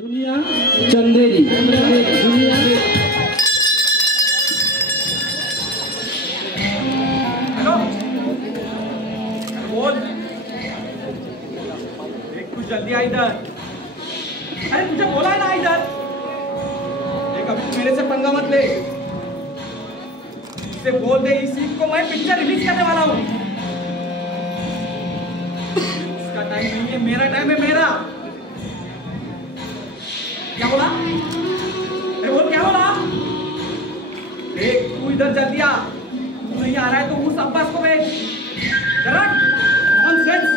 दुनिया चंदेरी दुनिया हेलो बोल देख तू जल्दी आ इधर। अरे तुझे बोला है ना इधर। देख अभी मेरे से पंगा मत ले। इससे बोल दे इस वीक को मैं पिक्चर रिलीज करने वाला हूँ। इसका टाइम नहीं है, मेरा टाइम है मेरा। क्या बोला? अरे बोल क्या बोला? देख तू इधर जल्दी आ। तू नहीं आ रहा है तो उस अब्बास को भेज। नॉनसेंस।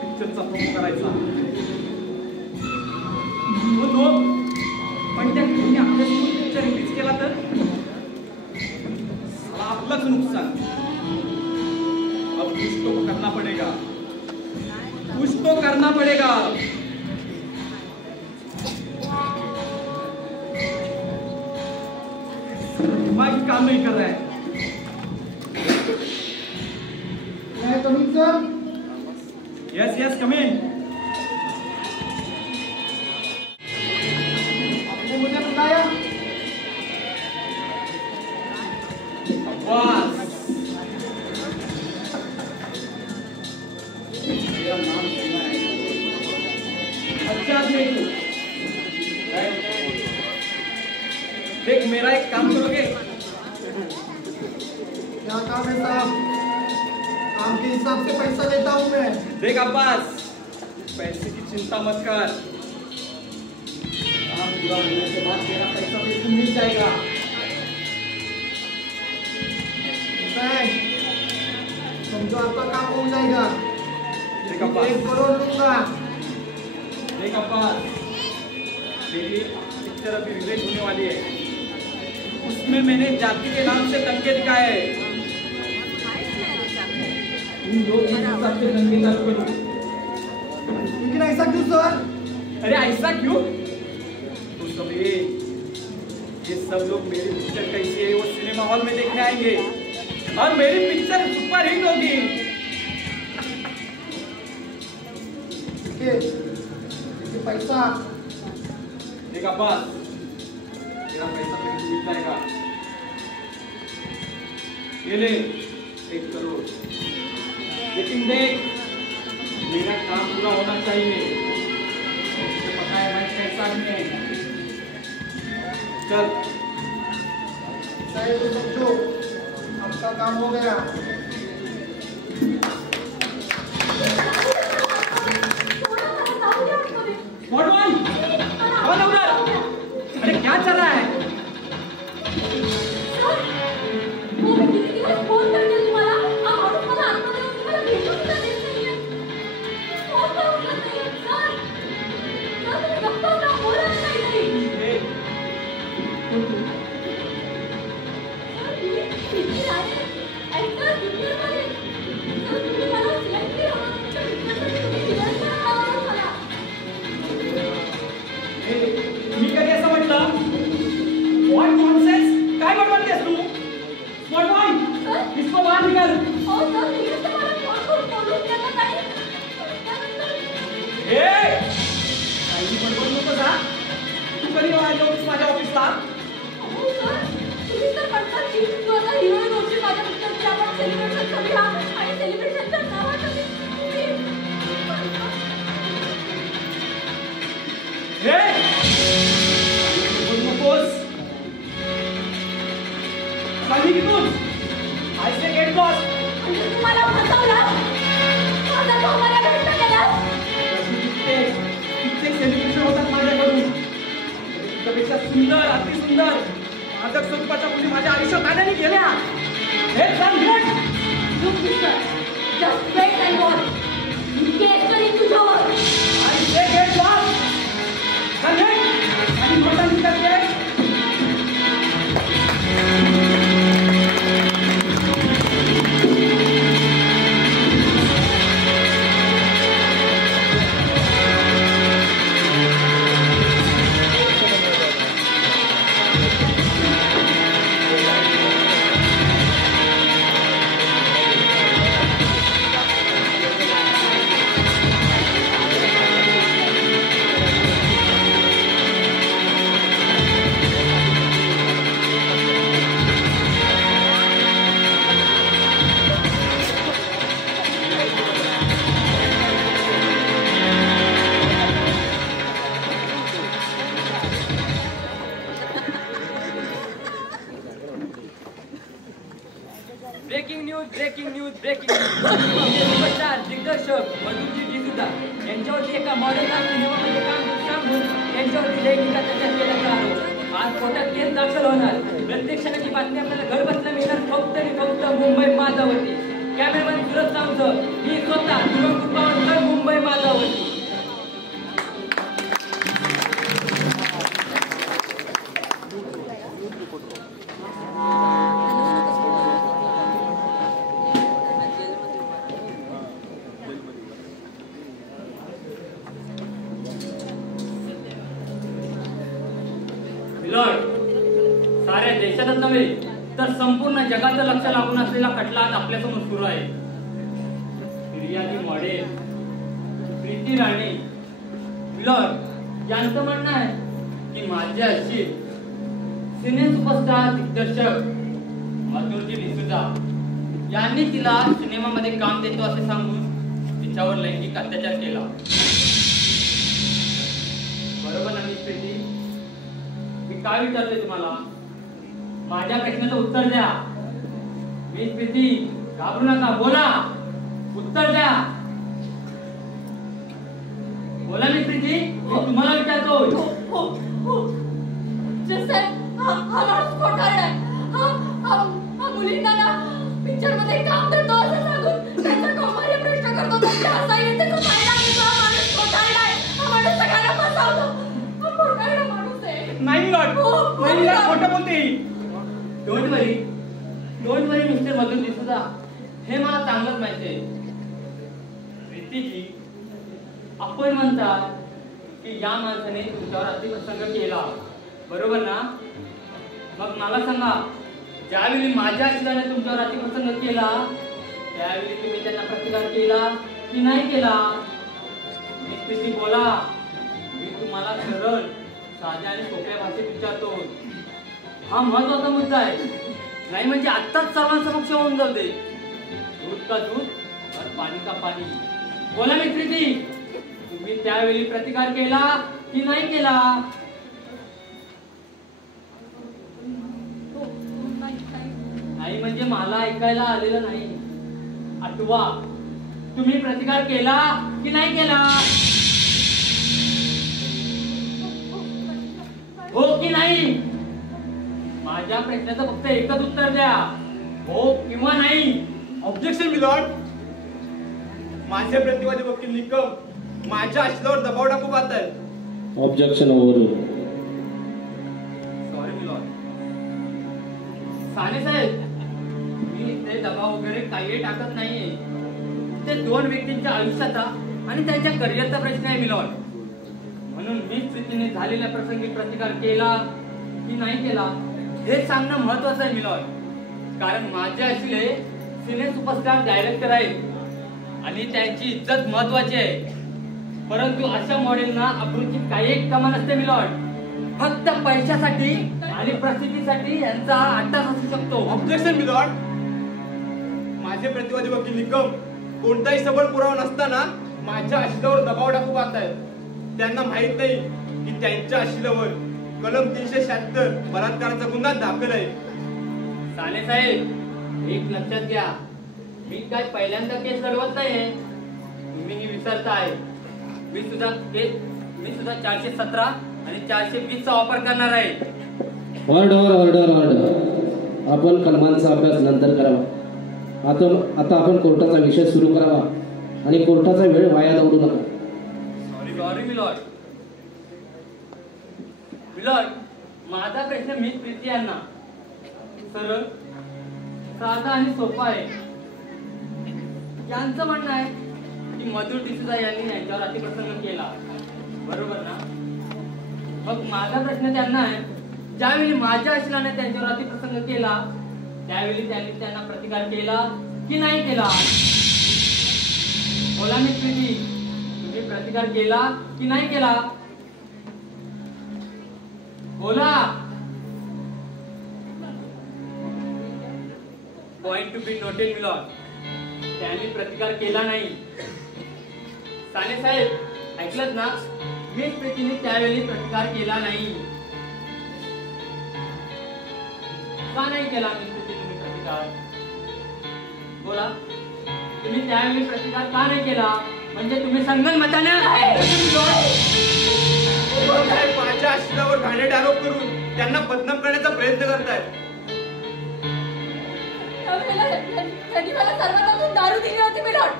पिक्चरचा प्रोमो करायचा पण त्या पिक्चर रिलीज केला तर आपलंच नुकसान। अब कुछ तो करना पड़ेगा, कुछ तो करना पड़ेगा। दिमाग काम नहीं कर रहा है। Coming sir. Yes yes come in. आपने मुझे बुलाया? बस मेरा नाम सुना है। अच्छा देख मेरा एक काम करोगे? क्या काम है साहब? काम के हिसाब से पैसा लेता हूँ मैं। देख अब्बास पैसे की चिंता मत कर। काम पूरा होने के बाद मेरा पैसा बिल्कुल मिल जाएगा। समझो आपका काम हो जाएगा। देख अब्बास 1 करोड़ लूंगा। देख अब्बास मेरी पिक्चर अभी रिलीज होने वाली है। उसमें मैंने जाति के नाम से दंगे दिखाए हैं। इन लोग के हिसाब से दंगे चालू करो। लेकिन ऐसा क्यों सर? अरे ऐसा क्यों? तो सब ये सब लोग मेरी पिक्चर कैसी है वो सिनेमा हॉल में देखने आएंगे और मेरी पिक्चर सुपर हिट होगी। ये पैसा देख अब्बास तेरा पैसा तेरे मिल जाएगा। ये ले 1 करोड़। लेकिन देख मेरा काम पूरा होना चाहिए। मुझे पता है मैं कैसा नहीं है। चल चाहे तो समझो आपका काम हो गया। कौन उधर? अरे क्या चल रहा है? वो मैं किसी को फोन करके तुम्हारा आप और उसको आत्मा में तुम्हारा भेजो ना देख नहीं है। फोन पर उठा नहीं है सर। सर तुम्हें डॉक्टर ना बोला नहीं। सर ये कितनी आए ऐसा दुनिया वाले सर तुम्हें मानो सिलेक्ट किया तुम्हें सिलेक्ट करना वाला। मी कधी असं म्हटलं? What nonsense? काय बडबडतेस तू? स्मॉल बॉय इसको बाहर निकाल। और सर ये तुम्हारा फोन को बोलूं क्या था नहीं? ए काही बडबड नको जा। तू कधी आली माझ्या ऑफिसला? हो सर तुम्ही तर म्हणतात की तू आता हिरोईन होशील माझ्या पिक्चरची आपण सेलिब्रेशन करूया आणि सेलिब्रेशनच्या नावाचं तुम्ही ए बोल नकोस। चालली निघून। I say get lost. म्हणजे तुम्हाला फसवलं माझा तो मला भेटला गेला कित्येक सेलिब्रेशन होतात माझ्याकडून। तुझ्यापेक्षा सुंदर अति सुंदर मादक स्वरूपाच्या मुली माझ्या आयुष्यात आल्याने गेल्या। हे चल भेट। Look mister, just wait and watch. मी केस करीन तुझ्यावर. I say get lost. चल भेट आणि मोठा निघतात ते। ब्रेकिंग न्यूज सुपरस्टार दिग्दर्शक मधुजी डिसूजा यांच्यावरती एका मॉडेलला सिनेमामध्ये काम सांगून त्यांच्यावरती लैंगिक अत्याचार केल्याचा आरोप आज कोर्टात केस दाखल होणार. प्रत्यक्षाची बातमी आपल्याला घर बसल्या मिळणार फक्त आणि फक्त मुंबई माझावरती. कॅमेरामॅन सुरज सावंत, मी स्वतः सुरज कुंभावणकर, मुंबई माझावरती. साऱ्या देशातच नव्हे तर संपूर्ण जगाचं लक्ष लागून असलेला खटला आज आपल्यासमोर सुरू आहे. फिर्यादी मॉडेल प्रीती राणे यांचं म्हणणं आहे की माझे अशी सिने सुपरस्टार दिग्दर्शक मधुजी डिसूजा यांनी तिला सिनेमामध्ये काम देतो असे सांगून तिच्यावर लैंगिक अत्याचार केला. बरोबर ना मिस प्रीती? मी काय विचारले तुम्हाला? माझ्या प्रश्नाचं उत्तर द्या. मिस प्रीती घाबरू नका, बोला, उत्तर द्या. बोला मिस प्रीती, मी तुम्हाला विचारतोय. जसे हा माणूस खोटारडा आहे. हा मुलींना ना पिक्चर मध्ये काम करतो असं सांगून त्यांचा कौमार्य प्रश्न करतो. त्यांच्या हसाई येते तो फायदा घेतो. हा माणूस खोटारडा आहे. हा माणूस सगळ्यांना फसवतो. हा खोटारडा माणूस आहे. नाही खोटं बोलते. डोंट वरी मिस्टर मधुजी डिसूजा, हे मला चांगलंच माहिती आहे. प्रीतीजी, आपण म्हणतात की या माणसाने तुमच्यावर अतिप्रसंग केला, बरोबर ना? मग मला सांगा, ज्यावेळी माझ्या आशीर्वादाने तुमच्यावर अतिप्रसंग केला त्यावेळी तुम्ही त्यांना प्रतिकार केला की नाही केला? मिस प्रीती बोला. मी तुम्हाला सरळ, साध्या आणि सोप्या भाषेत विचारतो. हा महत्वाचा मुद्दा आहे, नाही म्हणजे आत्ताच सर्वांसमक्ष होऊन जाऊ दे. दूध का दूध और पाणी का पाणी. बोला मिस प्रीती, तुम्ही त्यावेळी प्रतिकार केला की नाही केला? नाही म्हणजे मला ऐकायला आलेलं नाही. आठवा, तुम्ही प्रतिकार केला की नाही केला? हो की नाही? माझ्या प्रश्नाचं फक्त एकच उत्तर द्या, हो किंवा नाही. Objection my lord. माझे प्रतिवादी वकील निकम माझ्या आशीर्वादावर दबाव टाकू पाहतात. Objection over. Sorry my lord. Sane साहेब, मी ते दबाव वगैरे काही टाकत नाहीये. ते दोन व्यक्तींच्या आयुष्याचा आणि त्यांच्या करिअरचा प्रश्न आहे मिलॉर्ड. म्हणून मीच प्रीतीने झालेल्या प्रसंगी प्रतिकार केला की नाही केला हे सांगणं महत्वाचं आहे मिलॉर्ड. कारण माझे असले सिने सुपरस्टार डायरेक्टर आहेत आणि त्यांची इज्जत महत्वाची आहे. परंतु अशा मॉडेलना अब्रूची काही एक कमान असते मिलॉर्ड. फक्त पैशासाठी आणि प्रसिद्धीसाठी यांचा अट्टास असू शकतो. Objection my lord. माझे प्रतिवादी वकील निकम कोणताही सबळ पुरावा नसताना माझ्या आशिलावर दबाव टाकू पाहतायत. त्यांना माहित नाही की त्यांच्या आशिलावर कलम 376 बलात्काराचा गुन्हा दाखल आहे. साने साहेब, एक लक्षात घ्या, मी काय पहिल्यांदा केस लढवत नाहीये. तुम्ही विसरताय. मी सुद्धा 417 आणि 420 चा वापर करणार आहे. ऑर्डर. आपण कलमांचा अभ्यास नंतर करावा. आता आपण कोर्टाचा विषय सुरू करावा आणि कोर्टाचा वेळ वाया जाऊ नका. Sorry milord. मिलॉर्ड, माझा प्रश्न मिस प्रीती यांना सरळ, साधा आणि सोपा आहे. यांचं म्हणणं आहे की मधुर डिसूजा यांनी यांच्यावर अतिप्रसंग केला, बरोबर ना? मग माझा प्रश्न त्यांना आहे, ज्यावेळी माझ्या आशिलाने त्यांच्यावर अतिप्रसंग केला त्यावेळी त्यांनी त्यांना प्रतिकार केला की नाही केला? बोला मिस प्रीती, तुम्ही प्रतिकार केला की नाही केला? बोला. Point to be noted my lord, त्यांनी प्रतिकार केला नाही. साने साहेब, ऐकलत ना? मिस प्रीतीने त्यावेळी प्रतिकार केला नाही. का नाही केला मिस प्रीती तुम्ही प्रतिकार? बोला, तुम्ही त्यावेळी प्रतिकार का नाही केला? म्हणजे तुम्ही संगनमताने माझ्या आशिलावर घाणेरडे आरोप करून त्यांना बदनाम करण्याचा प्रयत्न करतायत. त्यांनी मला सर्वांना दारू दिली होती मिलॉर्ड.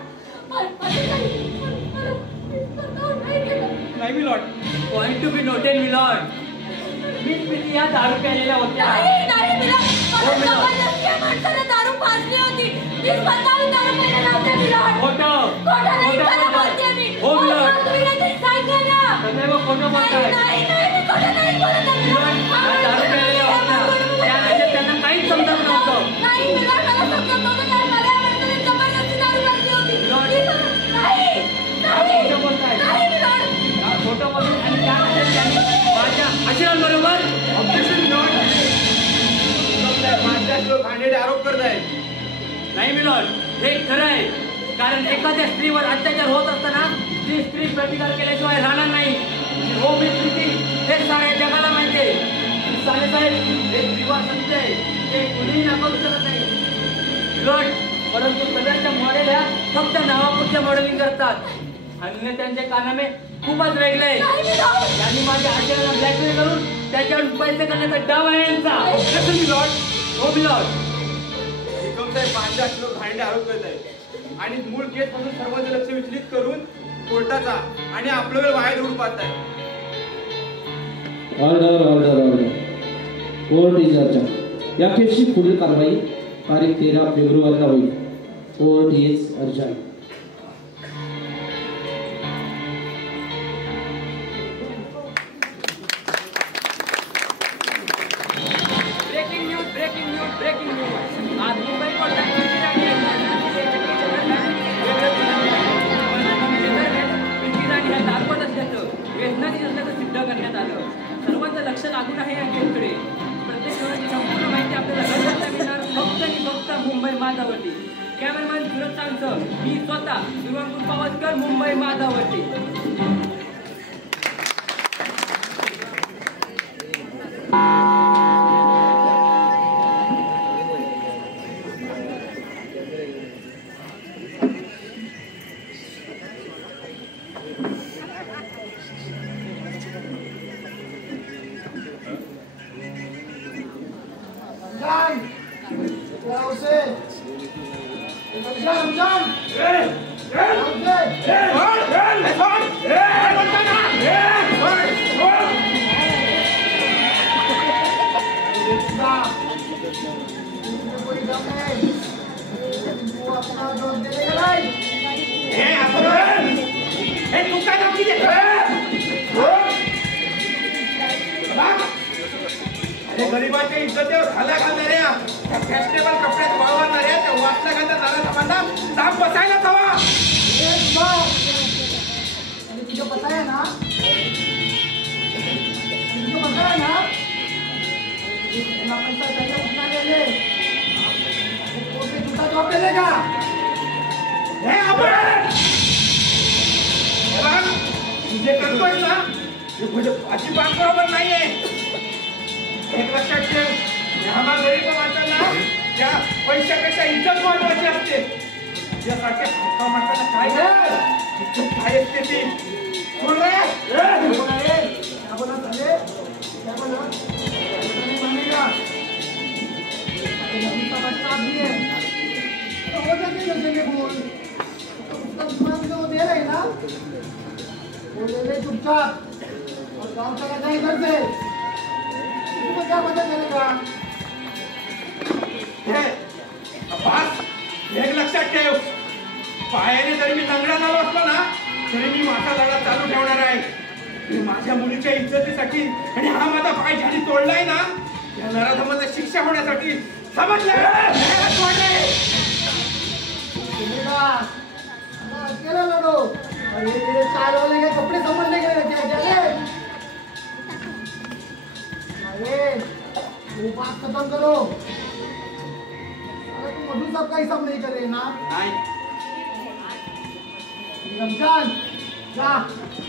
नाही my lord. Point to be noted my lord. मीच प्रीती या दारू प्यायलेल्या होत्या. नाही मिलॉर्ड, माणसाने दारू पाजली होती. मी स्वतः दारू प्यायला नव्हते मिलॉर्ड. खोटं नाही, खरं बोलते मी. हो मिलॉर्ड. तुम्ही काहीतरी सांगा ना. सदैव खोटं बोलताय. नाही मी खोटं नाही बोलत आहे. मिलॉर्ड, दारू प्यायलेल्या होत्या. त्या नात्यात त्यांना काहीच समजत नव्हतं. नाही मिलॉर्ड, मला समजत नव्हतं कारण मला या माणसाने जबरदस्ती दारू पाजली होती. खोटं बोलताय. नाही मिलॉर्ड. खोटं बोलून आणि त्या नात्यात त्यांनी माझ्या आशिलांबरोबर ऑब्जेक्शन मिलॉर्ड. माझ्या आशिलावर घाणेरडे आरोप करतायत. नाही मिलॉर्ड, हे खरं आहे. कारण एखाद्या स्त्रीवर अत्याचार होत असताना ती स्त्री प्रतिकार केल्याशिवाय राहणार नाही. हो मी प्रीती हे साऱ्या जगाला माहिती आहे. साहेब हे त्रिवार सत्य आहे, ते कुणीही नाकारू शकत नाही मिलॉर्ड. परंतु सगळ्यांच्या मॉडेल ह्या फक्त नावापुरच्या मॉडेलिंग करतात आणि त्यांचे कारनामे खूपच वेगळे आहे. यांनी माझ्या आशियाला ब्लॅकमेल करून त्याच्यावर पैसे करण्याचा डाव आहे यांचा. Objection my lord. हो मिलॉर्ड. निकम साहेब माझ्या आशिलावर घाणेरडे आरोप करत आहेत आणि मूळ केस पासून सर्वांचे लक्ष विचलित करून कोर्टाचा आणि आपला वेळ वाया घालवून पाहताय. ऑर्डर. Court is adjourned. या केसची पुढील कारवाई तारीख 13 फेब्रुवारीला होईल. Court is adjourned. Breaking news. आज मुंबई कोर्टात प्रीती राणी ह्या दाखवत असल्याचं वेदनाधीन असल्याचं सिद्ध करण्यात आलं. सर्वांचं लक्ष लागून आहे या केसकडे. प्रत्येक शहराची संपूर्ण माहिती आपल्याला घरबसल्या मिळणार फक्त आणि फक्त मुंबई माझावरती. कॅमेरामॅन सुरज सांगतं मी स्वतः शिवांकुर पावसकर, मुंबई माझावरती. गरीबाच्या इज्जतीवर खाला घालणाऱ्या फॅशनेबल कपड्यात वावरणाऱ्या त्या वाचल्या घालता नाराजांना दाब बसायलाच हवा. तुझं पता है ना पैसा चाहिए उतना ले ले. जूता जॉब मिलेगा. तुझे करतोय ना अजिबात बरोबर नाहीये. एक लक्षात ठेव, आम्हाला गरीब माणसांना त्या पैशापेक्षा इज्जत महत्वाची असते. तुझ्यासारख्या खाका माणसांना काय इज्जत काय असते ती बोल रे. दे रहे ना वो ले ले चुपचाप और गाँव चला जाए इधर से. तुमको क्या पता चलेगा. बस एक लक्षात ठेव, पायाने जरी मी लंगडा झालो असलो ना तरी मी माझा लढा चालू ठेवणार आहे. मी माझ्या मुलीच्या इज्जतीसाठी आणि हा माझा पाय ज्याने तोडलाय ना या नराधमाला शिक्षा होण्यासाठी समजलं. अकेला लड़ो और ये तेरे चार वाले के कपड़े संभालने के लिए चले. अरे वो बात खत्म करो. अरे तुम मधु साहब का हिसाब नहीं करे ना. नाही रमजान जा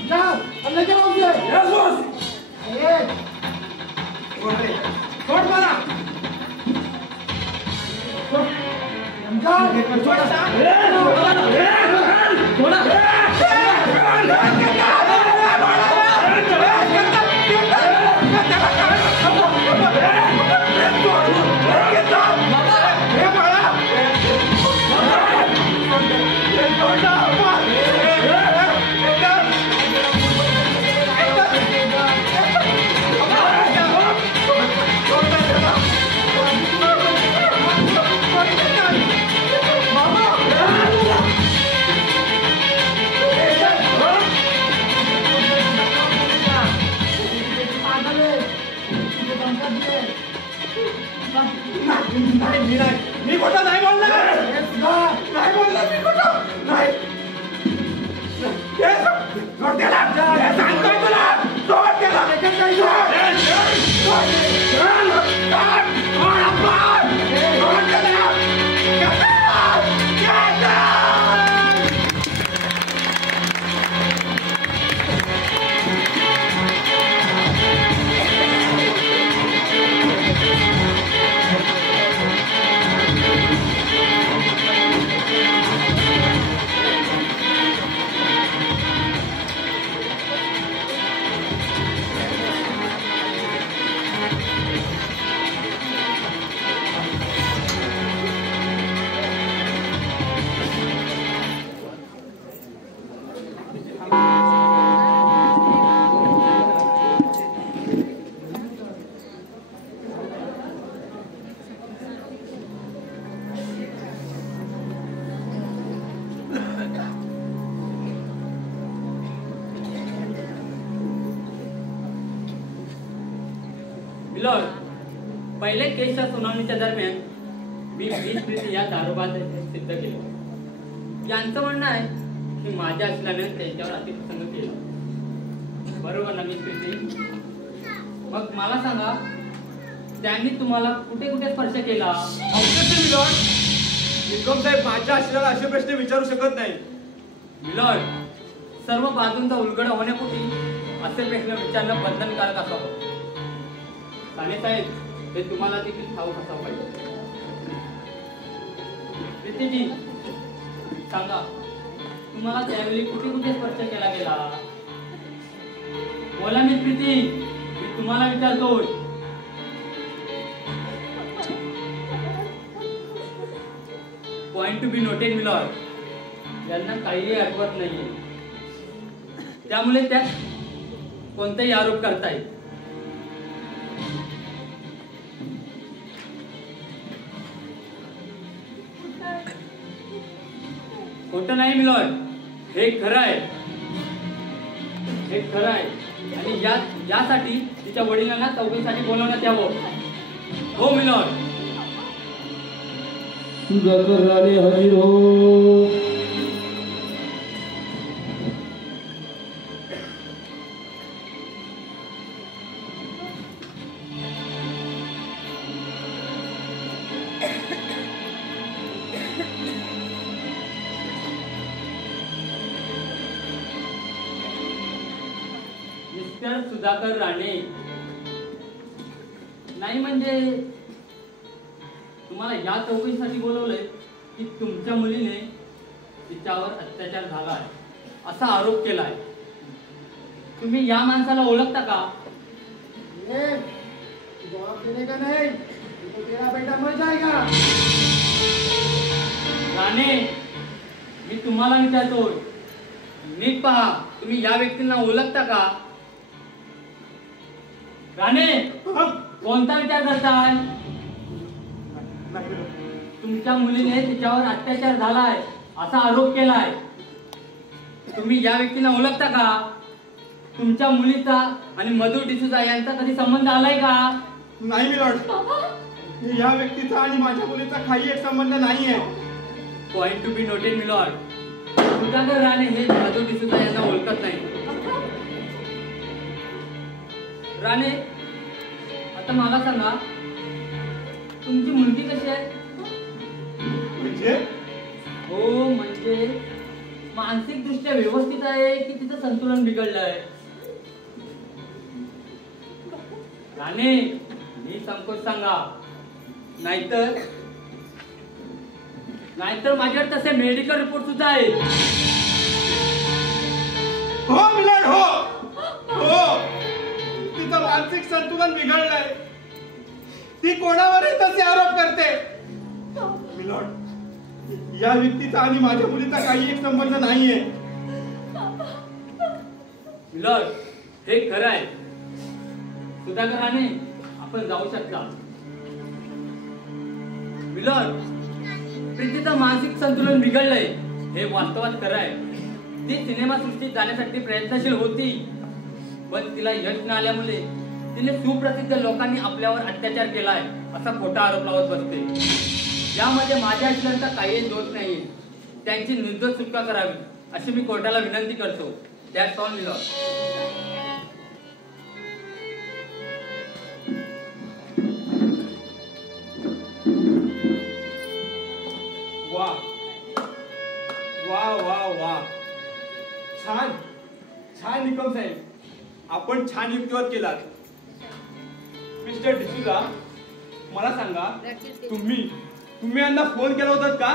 जा और लेके आओ उसे. Yes boss. अरे छोड़ मला. रमजान मी खोटं नाही बोलणार, नाही बोलणार मी खोटं नाही. सोड त्याला, सांगतोय तुला, सोड त्याला. पहिले केसच्या सुनावणीच्या दरम्यान मी 20 प्रीती या दारोबाद सिद्ध केलं. यांचं म्हणणं आहे की माझ्या असल्याने त्यांच्यावर अतिप्रसंग केला. बरोबर ना 20 प्रीती? मग मला सांगा, त्यांनी तुम्हाला कुठे कुठे स्पर्श केला? निकम साहेब माझ्या असल्याला असे प्रश्न विचारू शकत नाही. मिलॉर्ड, सर्व बाजूंचा उलगडा होण्यापूर्वी असे प्रश्न विचारणं बंधनकारक असावं. साने साहेब, हे तुम्हाला देखील ठाऊक असावं पाहिजे. प्रीतीजी, सांगा, तुम्हाला त्यावेळी कुठे कुठे स्पर्श केला गेला? बोला मी प्रीती, मी तुम्हाला विचारतोय. Point to be noted my lord, यांना काहीही आठवत नाहीये, त्यामुळे त्यात कोणताही आरोप करतायत. खोटं नाही मिलॉर्ड, हे खरं आहे, हे खरं आहे. आणि यासाठी तिच्या वडिलांना चौकशीसाठी बोलवण्यात यावं. हो मिलॉर्ड. सुधाकर राणे हजीर हो. मिस्टर सुधाकर राणे, नाही म्हणजे तुम्हाला या चौकशीसाठी बोलवलंय की तुमच्या मुलीने तिच्यावर अत्याचार झाला आहे असा आरोप केलाय. तुम्ही या माणसाला ओळखता का? जवाब देने का नहीं, तो तेरा बेटा मर जाएगा. राणे, मी तुम्हाला विचारतोय, नीट पहा, तुम्ही या व्यक्तींना ओळखता का? राणे, कोणता विचार करताय? तुमच्या मुलीने तिच्यावर अत्याचार झालाय असा आरोप केलाय. तुम्ही या व्यक्तींना ओळखता का? तुमच्या मुलीचा आणि मधुर डिसूजा यांचा कधी संबंध आलाय का? नाही मिलॉर्ड, या व्यक्तीचा आणि माझ्या मुलीचा काही एक संबंध नाहीये. Point to be noted my lord, Sudhakar Rane हे मधुर डिसूजा यांना ओळखत नाही. राणे, आता मला सांगा, तुमची मुलगी कशी आहे? म्हणजे? हो म्हणजे मानसिक दृष्ट्या व्यवस्थित आहे की तिचं संतुलन बिघडलंय? राणे, निसंकोच सांगा, नाहीतर नाहीतर माझ्याकडे तसे मेडिकल रिपोर्ट सुद्धा आहेत. हो मिलॉर्ड, हो. तिचं मानसिक संतुलन बिघडलंय. ती कोणावरही तसे आरोप करते. मिलॉर्ड, या व्यक्तीचा आणि माझ्या मुलीचा काही एक संबंध नाहीये. मिलॉर्ड, हे खरं आहे. सुधाकराने आपण जाऊ शकता. मिलॉर्ड, प्रीतीचं मानसिक संतुलन बिघडलंय हे वास्तवात खरं आहे. ती सिनेमा सृष्टीत जाण्यासाठी प्रयत्नशील होती, पण तिला यश न आल्यामुळे तिने सुप्रसिद्ध लोकांनी आपल्यावर अत्याचार केलाय असा खोटा आरोप लावत बसते. यामध्ये माझ्या आईचा काही दोष नाही. त्यांची निर्दोष सुटका करावी अशी मी कोर्टाला विनंती करतो. That's all my lord. वा वा वा वा, छान छान निकम साहेब, आपण छान युक्तिवाद केलात. मिस्टर डिसूजा, मला सांगा, तुम्ही यांना फोन केला होता का?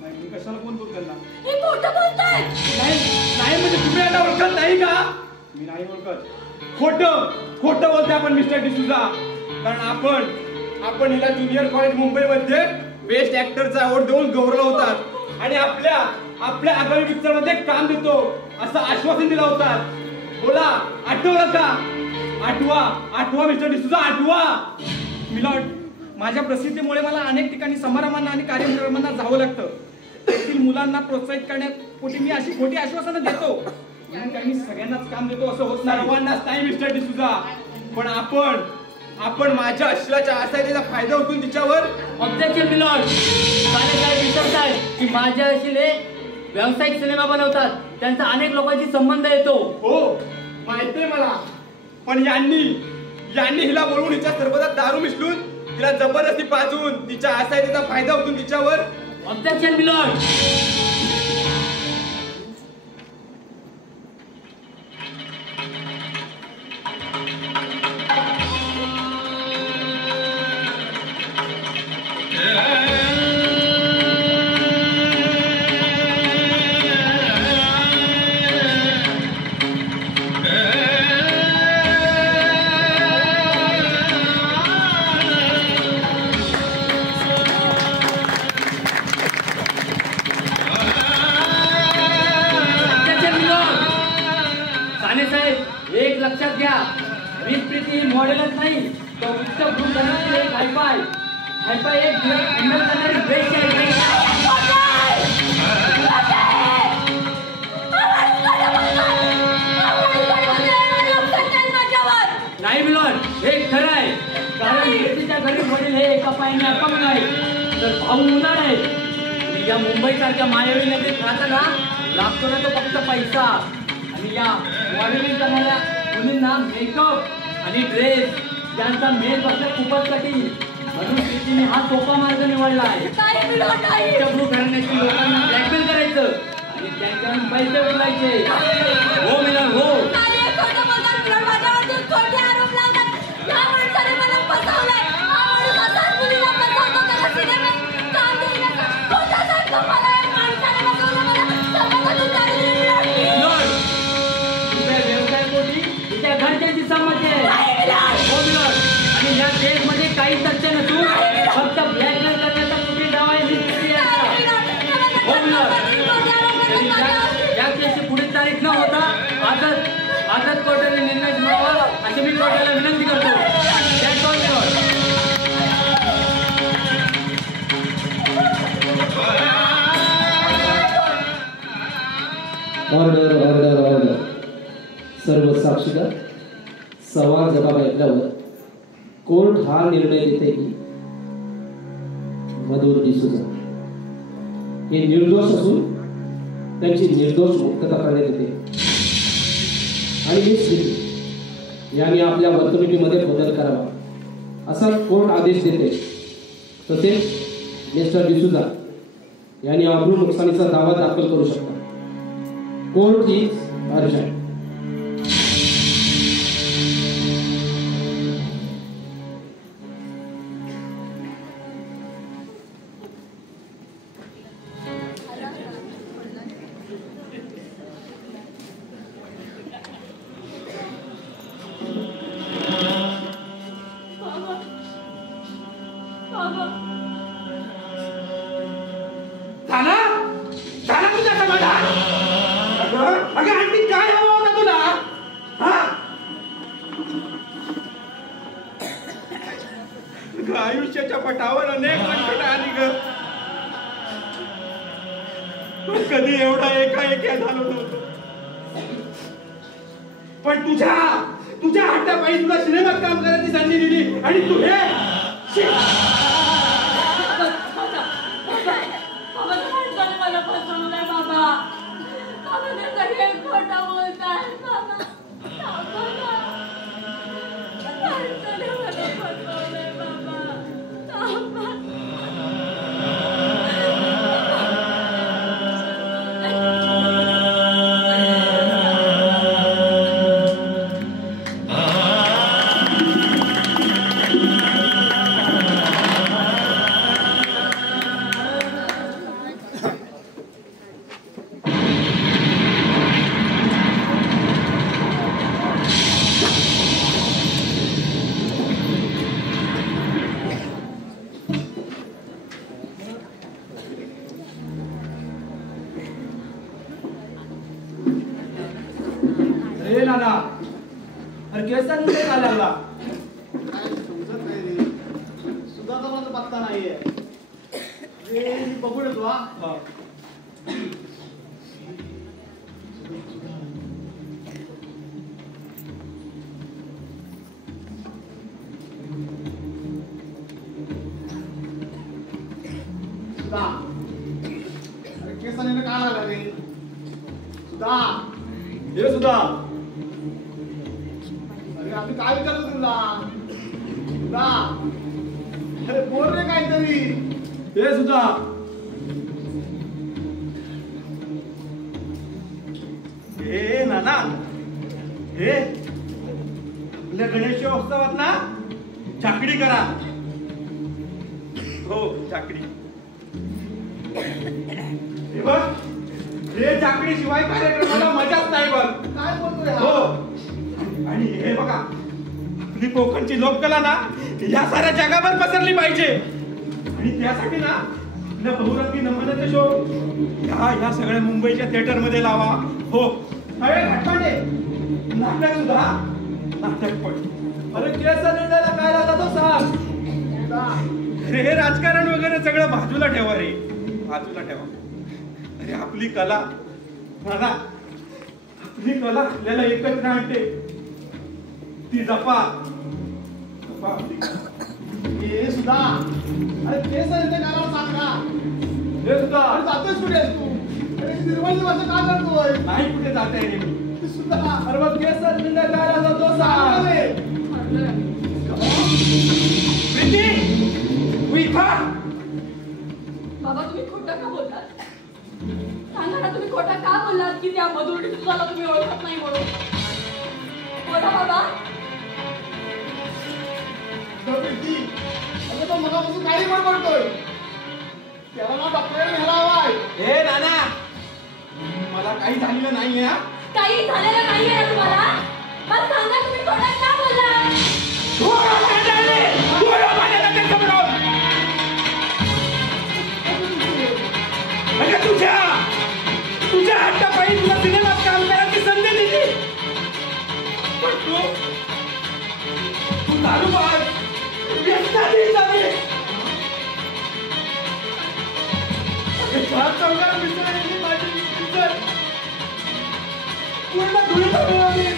नाही, मी कशाला फोन करू त्यांना? हे खोटं बोलताय. नाही म्हणजे तुम्ही यांना ओळखत नाही का? मी नाही ओळखत. खोटं बोलताय आपण मिस्टर डिसूजा. कारण आपण हिला ज्युनियर कॉलेज मुंबईमध्ये बेस्ट ऍक्टरचा अवॉर्ड देऊन गौरवला होता आणि आपल्या आगामी पिक्चर मध्ये काम देतो असं आश्वासन दिलं होतं. बोला, आठवलं का? आठवा मिस्टर डिसूजा, आठवा. मिलॉर्ड, माझ्या प्रसिद्धीमुळे मला अनेक ठिकाणी समारंभांना आणि कार्यक्रमांना जावं लागतं. तेथील मुलांना प्रोत्साहित करण्यापोटी मी अशी खोटी आश्वासनं देतो. काही सगळ्यांनाच काम देतो असं होत नाही. सर्वांनाच नाही मिस्टर डिसूजा, पण आपण माझ्या अश्लाच्या आसायचा फायदा उठून तिच्यावर. ऑब्जेक्शन मिलॉर्ड, काय विचारताय की माझ्या अशिले व्यावसायिक सिनेमा बनवतात, त्यांचा अनेक लोकांशी संबंध येतो. हो माहितीये मला, पण यांनी हिला बोलवून हिच्या सरबतात दारू मिसळून तिला जबरदस्ती पाजून तिच्या आसायचा फायदा उठून तिच्यावर. Objection my lord. लक्षात घ्या, वीज प्रीती मॉडेलच नाही, तो उच्च भूगर्भातील एक हायफाय एक हँडल करणारी बेस्ट आहे. नाही मिलॉर्ड, हे खरं आहे. कारण प्रीतीच्या घरी वडील हे एका पायाने अपंग आहे, तर भाऊ उन्हाळ आहे. आणि या मुंबईसारख्या मायावी नगरीत राहताना लागतो ना तो फक्त पैसा. आणि या मॉडेलिंग करणाऱ्या मुलींना मेकअप आणि ड्रेस यांचा मेल बसणं खूपच कठीण, म्हणून प्रीतीने हा सोपा मार्ग निवडला आहे. चक्रू घराण्याची लोकांना ब्लॅकमेल करायचं आणि त्यांच्याकडून पैसे उचलायचे. हो मिलन, हो. घरच्यांची संमती आहे. हो मिलॉर्ड, आणि या केसमध्ये काही तथ्य नसून फक्त ब्लॅकमेल करण्याचा कुठे डाव आहे. हो मिलॉर्ड, या केसची पुढील तारीख न होता आजच कोर्टाने निर्णय मिळावा अशी मी कोर्टाला विनंती करतो. Order order order. सर्व साक्षीदार सवाल जबाब ऐकल्यावर कोर्ट हा निर्णय देते की मधुर डिसूजा हे निर्दोष असून त्यांची निर्दोष मुक्तता करण्यात येते आणि मिस यांनी आपल्या वर्तणुकीमध्ये बदल करावा असा कोर्ट आदेश देते. तसेच मिस्टर डिसूजा यांनी अब्रू नुकसानीचा दावा दाखल करू शकतात. Court is urgent. बाबा झाला तुझा समाधान? अगं आणखी काय हवं होतं तुला? आयुष्याच्या पटावर अनेक संकट आली ग. कधी एवढा एकाएकी झालो नव्हतो. पण तुझ्या हट्टापायी तुला सिनेमात काम करायची संधी दिली आणि तू हे मला फसवलंय बाबा. बाबा ते सगळे खोटं बोलताय बाबा. मला फसवलंय बाबा. अरे केसा निघे का लागला? काय समजत नाही रे. सुधाचा माझा पत्ता नाहीये. रे मी बघून येतो हा. सुधा अरे केसाने का लागला रे? सुधा हे सुद्धा आम्ही काय विचारतो तुला? तुला अरे बोल रे काहीतरी. हे सुद्धा हे नाना हे आपल्या गणेशोत्सवात ना चाकडी करा. हो चाकडी. हे बघ हे चाकडी शिवाय कार्यक्रमाला मजाच नाही बघ. काय बोलतोय हो आणि हे बघा आपली कोकणची लोककला ना या साऱ्या जगावर पसरली पाहिजे आणि त्यासाठी ना आपल्या बहुरंगी नमनाचे शो ह्या सगळ्या मुंबईच्या थिएटर मध्ये लावा. हो अरे घटपांडे नाटक सुद्धा नाटक पण. अरे केस निर्णयाला काय लागला तो सांग. अरे हे राजकारण वगैरे सगळं बाजूला ठेवा रे, बाजूला ठेवा. अरे आपली कला मला आपली कला आपल्याला एकत्र आणते. ती जपा आपली. हे सुद्धा अरे केस कानाला सांगा. हे सुद्धा अरे जातोयस कुठे आहेस तू? अरे निर्मळची भाषा का करतोय? नाही कुठे जाता येईल मी सुद्धा अरे मग केस निर्णय काय लागला तो सांग. प्रीती तू इथं. बाबा तुम्ही खोटं का बोललात? सांगा ना तुम्ही खोटं का बोललात की त्या मधुर टिपूला तुम्ही ओळखत नाही म्हणून? बोला बाबा. प्रीती अरे तो मगापासून काही बडबडतोय. त्याला ना डॉक्टरने न्यायला हवाय. हे नाना मला काही झालेलं नाही. हा काही झालेलं नाहीये ना तुम्हाला? मला सांगा तुम्ही खोटं का बोललात? तुझ्या हट्टापायी तुला सिनेमात काम करायची संधी दिली पण तू दारूबाज व्यसनाधीन झाली. चार चौघाला मिसळली माझी इज्जत पूर्ण धुळीत मिळवली.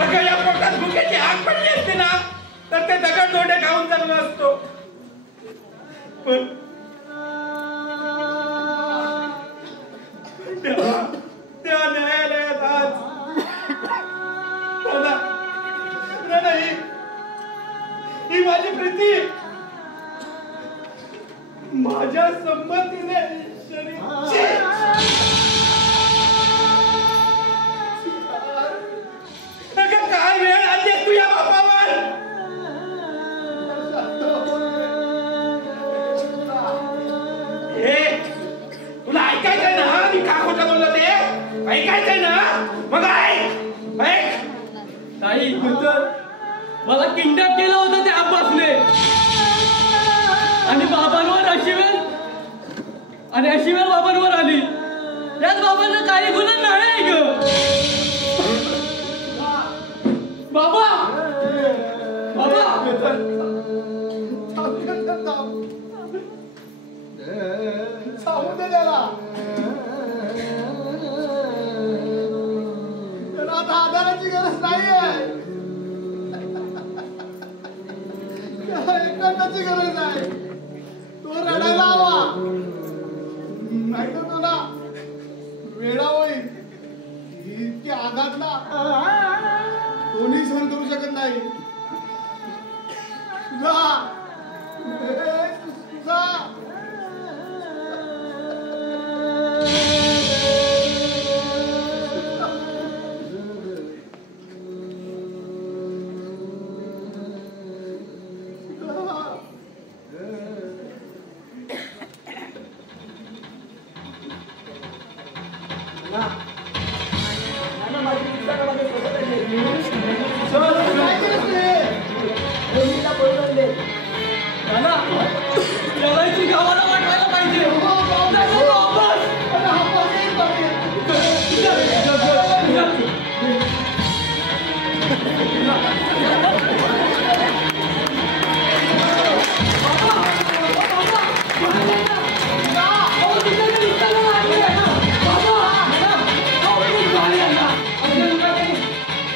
अगं या पोटात भुकेची आग पडली असते ना तर ते दगड दोडे खाऊन जगलो असतो. पण त्या न्यायालयात आज ही माझी प्रीती माझ्या संमतीने काय वेळ आली तुझ्या बापावर. हे तुला ऐकायचंय ना मी का खोटं बोललो ते? ऐकायचंय ना मग ऐक. ताई मला किडनॅप केलं होतं त्या अब्बासने आणि बाबांवर अशिवेल बाबांवर आली. त्याच बाबांना काही गुन्हा नाही ग. बाबा सांगू दे त्याला आता आधाराची गरज नाहीये. एकांताची गरज आहे. तो रडायला हवा नाही तर तुला वेळा होईल. इतकी आघातला कोणी सहन करू शकत नाही. तुझा गावाला वाटवायला पाहिजे.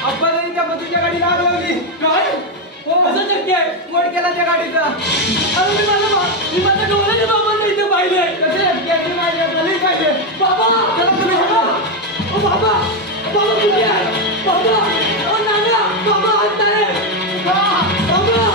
अब्बाने त्या मधूच्या गाडीला आग लावली. काय कसं शक्य आहे? मोड केला त्या गाडीचा. अरे मी माझ्या डोळ्याने बाबांना इथे पाहिले. कसे शक्य माझ्या गली पाहिजे. बाबा ओ बाबा कुठे आहे? बाबा ओ नाना बाबा हात आहे. बाबा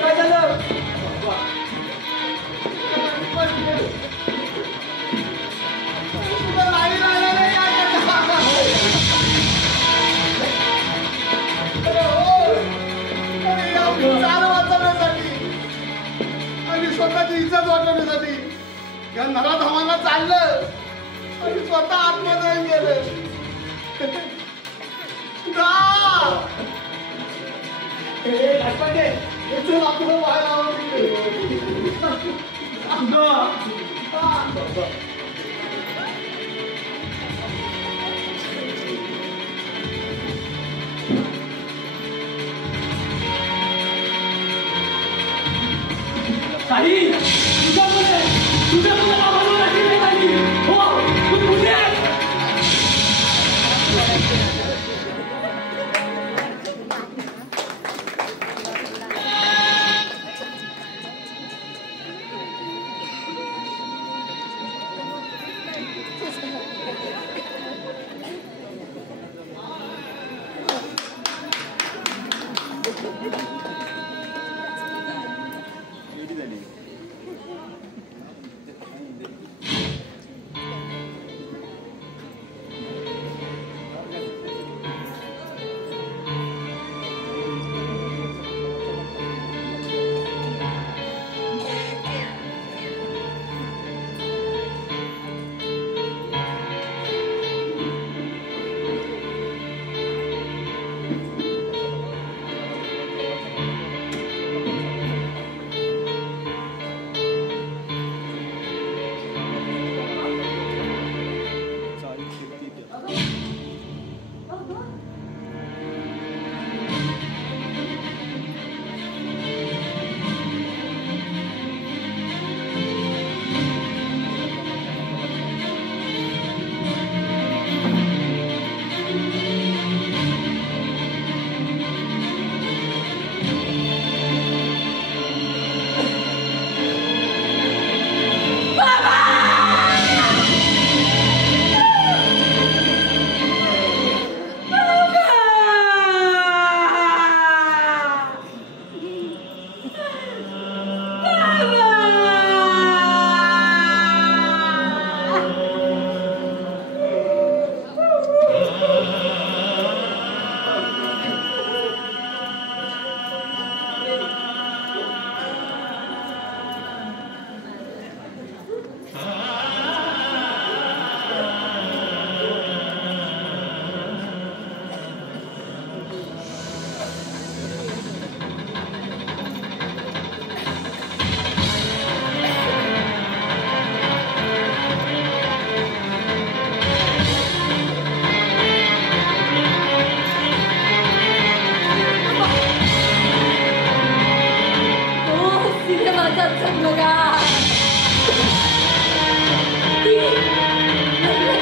काय झालं? आणि स्वतःची इज्जत वाटवण्यासाठी या नराधामांना चाललं आणि स्वतः आत्मदहन केलं. आपलं व्हायला काही तुझ्या बाबांवर अशी वेळ आली. हो तू कुठे आहेस? जगमगाट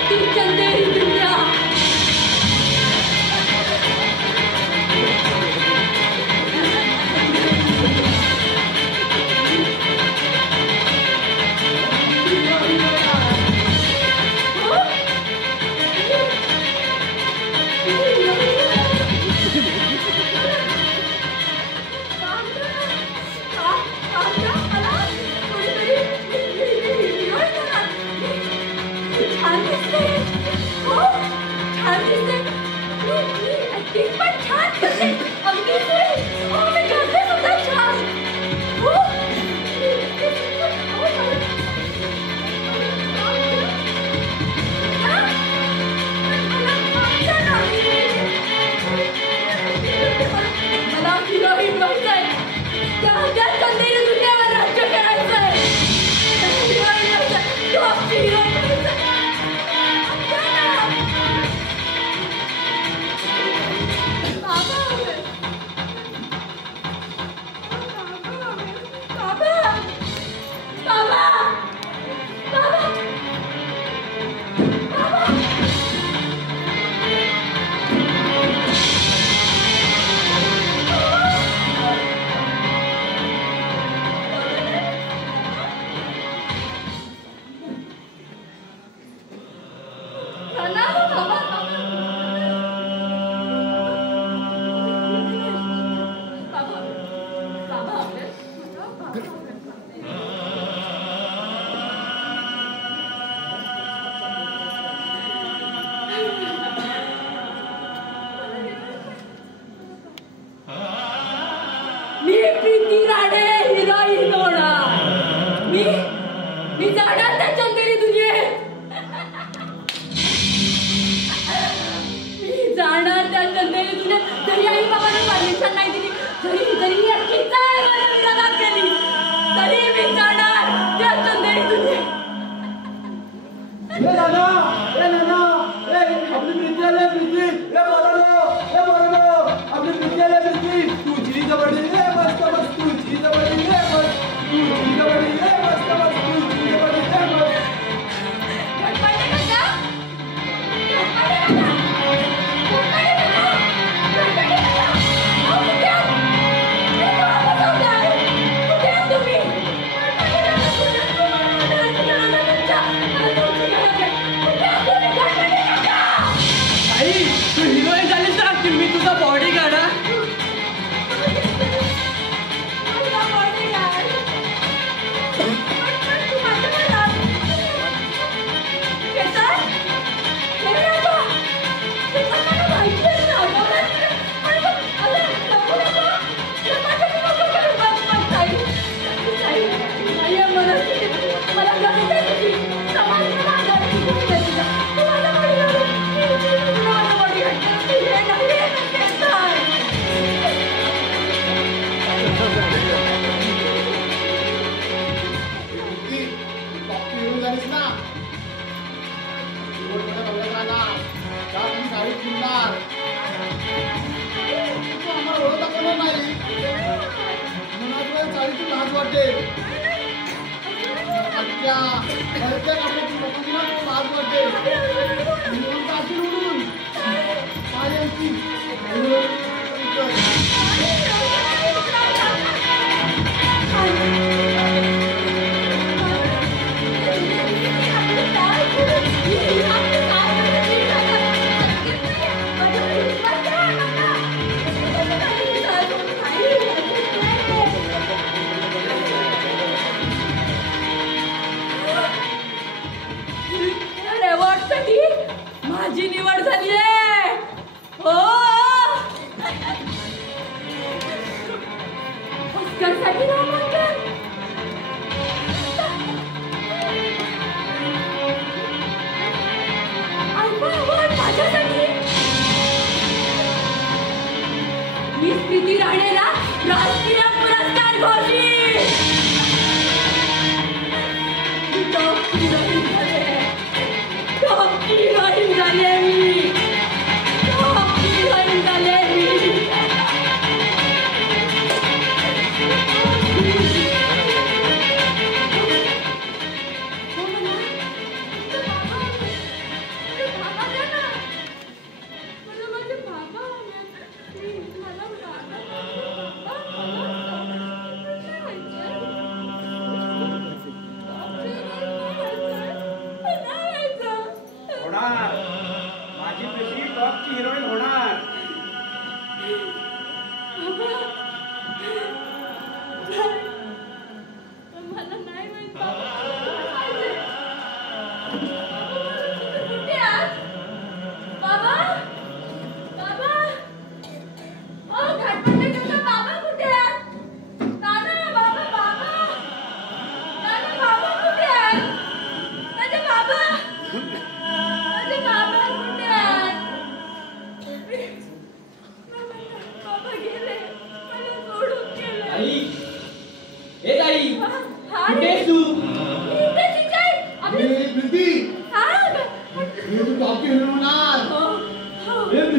ती चंदेरी दुनिया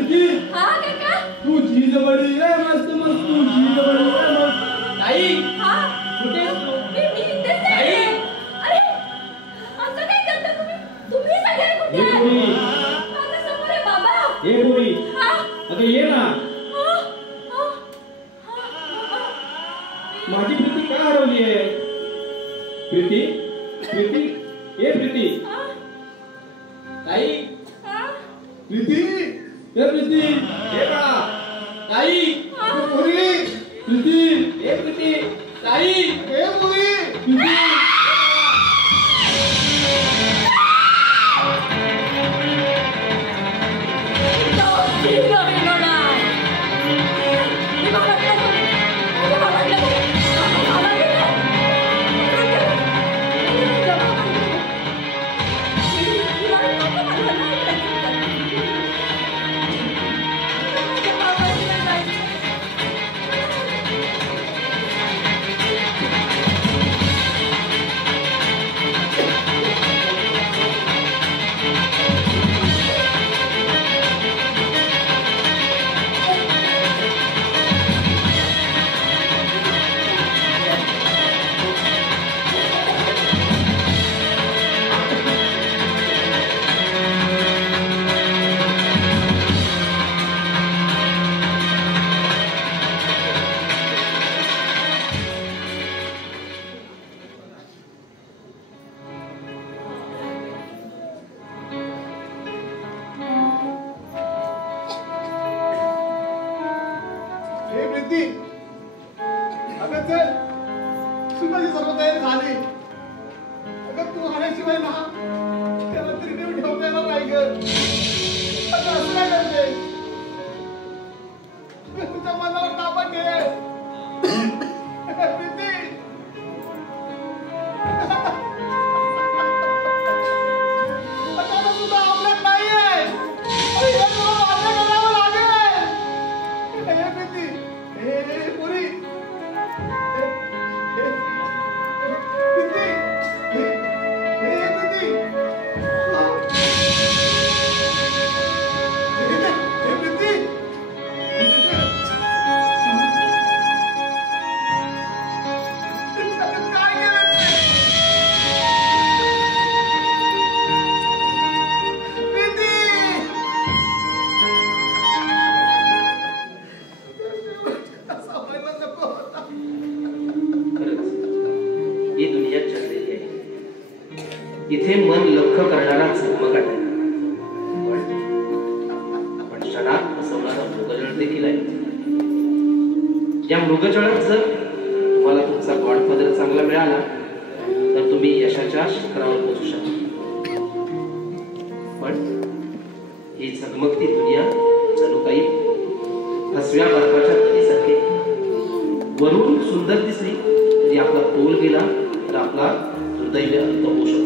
प्रीती हा काका तू चीज बडी आहे मस्त मस्त तू चीज बडी आहे मस्त आई हा कुठे आहेस तू? मी इथेच आहे. अरे असं काय करता तुम्ही सगळे कुठे ये आहे? पोरी माझ्या समोर आहे बाबा. ये पोरी हा अगं ये ना हा, हा, हा. माझी प्रीती का हरवली आहे प्रीती प्रीती ए प्रीती हा, ताई हा, प्रीती ए प्रीती ए बाळा ताई हा. पोरी प्रीती ए प्रीती ताई ए पोरी प्रीती हे प्रीती अगं चल सुनाची सर्व तयारी झाली अगं तू हाण्याशिवाय ना त्याला तरी नेऊन ठेवता येणार नाही ग अगं असं काय करते तुझ्या मनावर ताबा घे प्रीती आता तुझा आपल्यात नाहीये हे तुला मान्य करावं लागेल हे प्रीती हे पुरी प्रीती हे प्रीती हे प्रीती काय केलं प्रीती समजलं नको खरंच ही दुनिया चाललेली आहे इथे मन लख करणारा झगमग आहे पण क्षणात फसवणारा मृगजळ देखील आहे या मृगजळात जर तुम्हाला तुमचा गॉडफादर चांगला मिळाला तर तुम्ही यशाच्या शिखरावर पोहोचू शकता पण ही झगमगती दुनिया जणू काही फसव्या बर्फाच्या नदीसारखी वरून सुंदर दिसली तरी आपला तोल गेला तर आपला दुर्दैवी अंत होऊ शकतो